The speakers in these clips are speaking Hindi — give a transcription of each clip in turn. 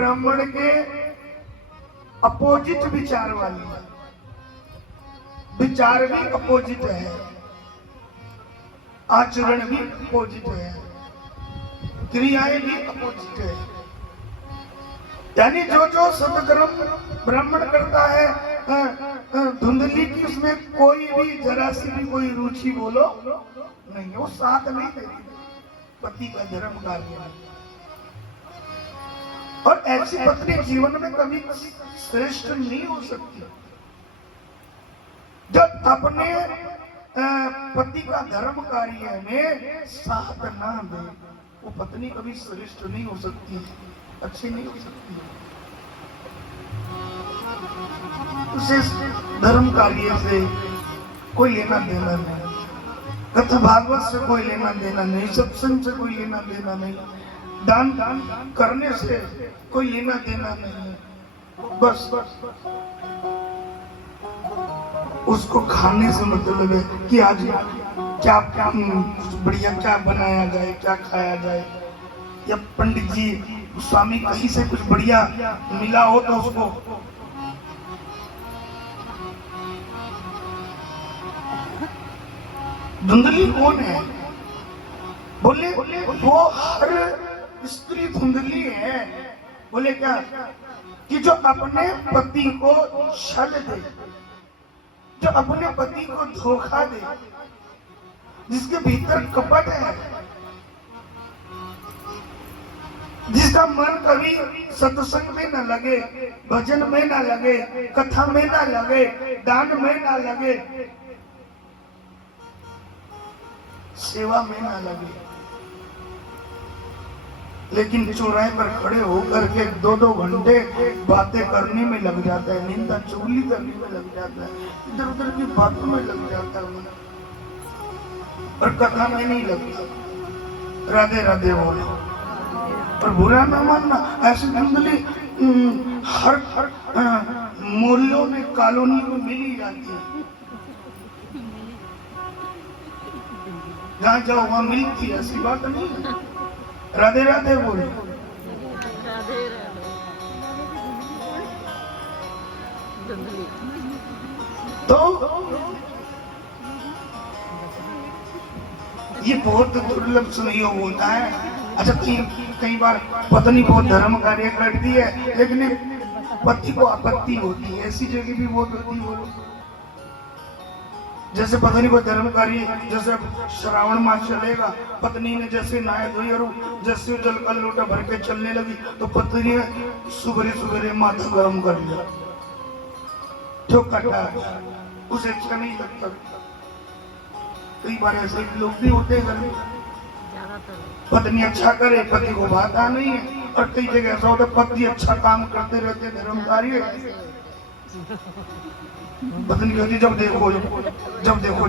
ब्राह्मण के अपोजिट विचार वाली है, विचार भी अपोजिट है, आचरण भी अपोजिट है, क्रियाएं भी अपोजिट है। यानी जो जो सत्कर्म ब्राह्मण करता है धुंधली की उसमें कोई भी जरा सी भी कोई रुचि बोलो नहीं, वो साथ नहीं देती पति का धर्म कार्य। और ऐसी पत्नी जीवन में कभी श्रेष्ठ नहीं हो सकती। जब अपने पति का धर्म कार्य में साथ ना दे वो पत्नी कभी श्रेष्ठ नहीं हो सकती, अच्छी नहीं हो सकती। उसे धर्म कार्य से कोई लेना देना नहीं, कथा भागवत से कोई लेना देना नहीं, सत्संग से कोई लेना देना नहीं, दान करने से कोई लेना देना नहीं। बस उसको खाने से मतलब है कि आज क्या बढ़िया क्या बनाया जाए, क्या खाया जाए, या पंडित जी स्वामी कहीं से कुछ बढ़िया मिला हो तो उसको धुंधली कौन है? बोले वो हर स्त्री धुंधली है। बोले क्या कि जो अपने पति को छल दे, जो अपने पति को धोखा दे, जिसके भीतर कपट है, जिसका मन कभी सत्संग में न लगे, भजन में न लगे, कथा में न लगे, दान में न लगे, सेवा में न लगे, लेकिन चौराहे पर खड़े होकर के 2-2 घंटे बातें करने में लग जाता है, निंदा चुगली करने में लग जाता है, इधर उधर की बातों में लग जाता है, और कथा में नहीं लगता। राधे राधे बोलो। और बुरा ना मानना, ऐसी धुंधली हर मोहल्लों में कॉलोनी में मिली जाती है, जहाँ जाओ वहाँ मिलती है, ऐसी बात नहीं है। राधे राधे बोलो। तो ये बहुत दुर्लभ संयोग होता है। अच्छा कई बार पत्नी बहुत धर्म कार्य करती है लेकिन पति को आपत्ति होती है, ऐसी जगह भी बहुत होती है। जैसे पत्नी को धर्म कार्य, जैसे श्रावण मास चलेगा, पत्नी ने जैसे नहाया धोई और जैसे जल का लोटा भर के चलने लगी तो पत्नी ने सुबह सुबह माथा गर्म कर लिया, उसे अच्छा नहीं लगता। कई बार ऐसे लोग भी होते हैं घर में, पत्नी अच्छा करे पति को बात आ नहीं है, और कई जगह ऐसा होता है पति अच्छा काम करते रहते धर्म कार्य, पत्नी कहती जब देखो वहाँ जब देखो,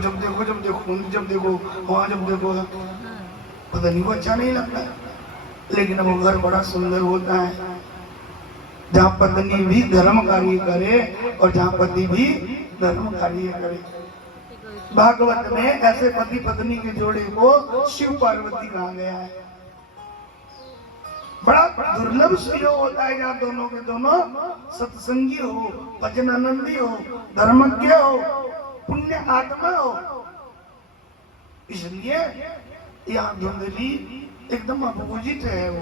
पत्नी को अच्छा नहीं लगता। लेकिन वो घर बड़ा सुंदर होता है जहाँ पत्नी भी धर्म कार्य करे और जहाँ पति भी धर्म कार्य करे। भागवत में ऐसे पति पत्नी के जोड़े को शिव पार्वती कहा गया है। बड़ा दुर्लभ संयोग होता है जहाँ दोनों के दोनों सत्संगी हो, भजन आनंदी हो, धर्मज्ञ हो, पुण्य आत्मा हो। इसलिए यहाँ धुंधली एकदम अपोजिट है। वो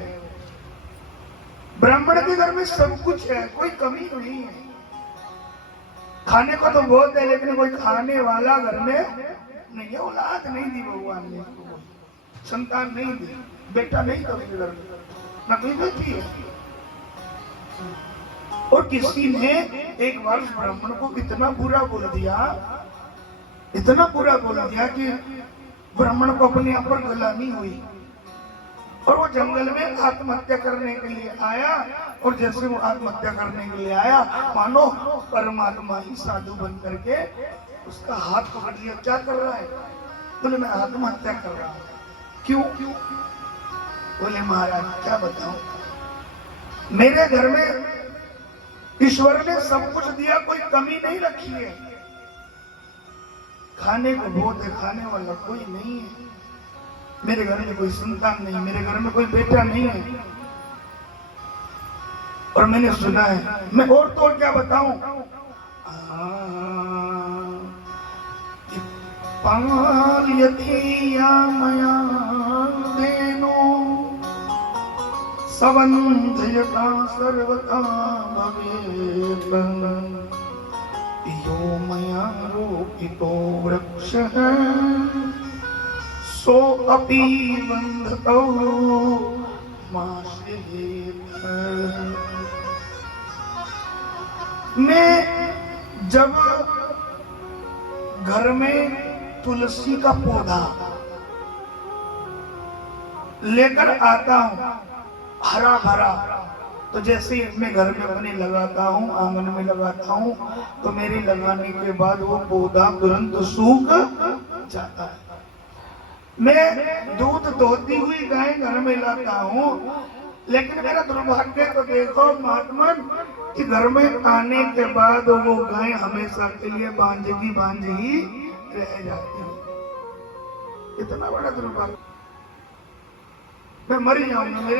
ब्राह्मण के घर में सब कुछ है, कोई कमी नहीं है। खाने को तो बहुत है लेकिन कोई खाने वाला घर में नहीं है। औलाद नहीं दी भगवान ने, संतान नहीं दी, बेटा नहीं कभी घर में, ना कोई बेटी है। और किसी ने एक बार ब्राह्मण को इतना बुरा बोल दिया, इतना बुरा बोल दिया कि ब्राह्मण को अपने आप पर गलानी हुई और वो जंगल में आत्महत्या करने के लिए आया। और जैसे वो आत्महत्या करने के लिए आया, मानो परमात्मा ही साधु बन करके उसका हाथ पकड़ लिया। क्या कर रहा है? बोले मैं आत्महत्या कर रहा हूँ। क्यों? बोले महाराज क्या बताऊं, मेरे घर में ईश्वर ने सब कुछ दिया, कोई कमी नहीं रखी है। खाने को बहुत है, खाने वाला कोई नहीं है। मेरे घर में कोई संतान नहीं, मेरे घर में कोई बेटा नहीं है। और मैंने सुना है, मैं और तो और क्या बताऊं, पाल्यथिया मया देनो सवंधयता सर्वथा भवेत् यो मया रोपितो वृक्षः सो अपि बन्धतो मासेत्। मैं जब घर में तुलसी का पौधा लेकर आता हूं हरा भरा, तो जैसे मैं घर में अपने लगाता हूँ, आंगन में लगाता हूँ, तो मेरे लगाने के बाद वो पौधा तुरंत सूख जाता है। मैं दूध दोहती हुई गाय घर में लाता हूँ, लेकिन मेरा दुर्भाग्य तो देखो महात्मन कि घर में आने के बाद वो गाय हमेशा के लिए बांझ ही रह जाती है। इतना बड़ा दुर्भाग्य, मैं मर जाऊंगा। मेरे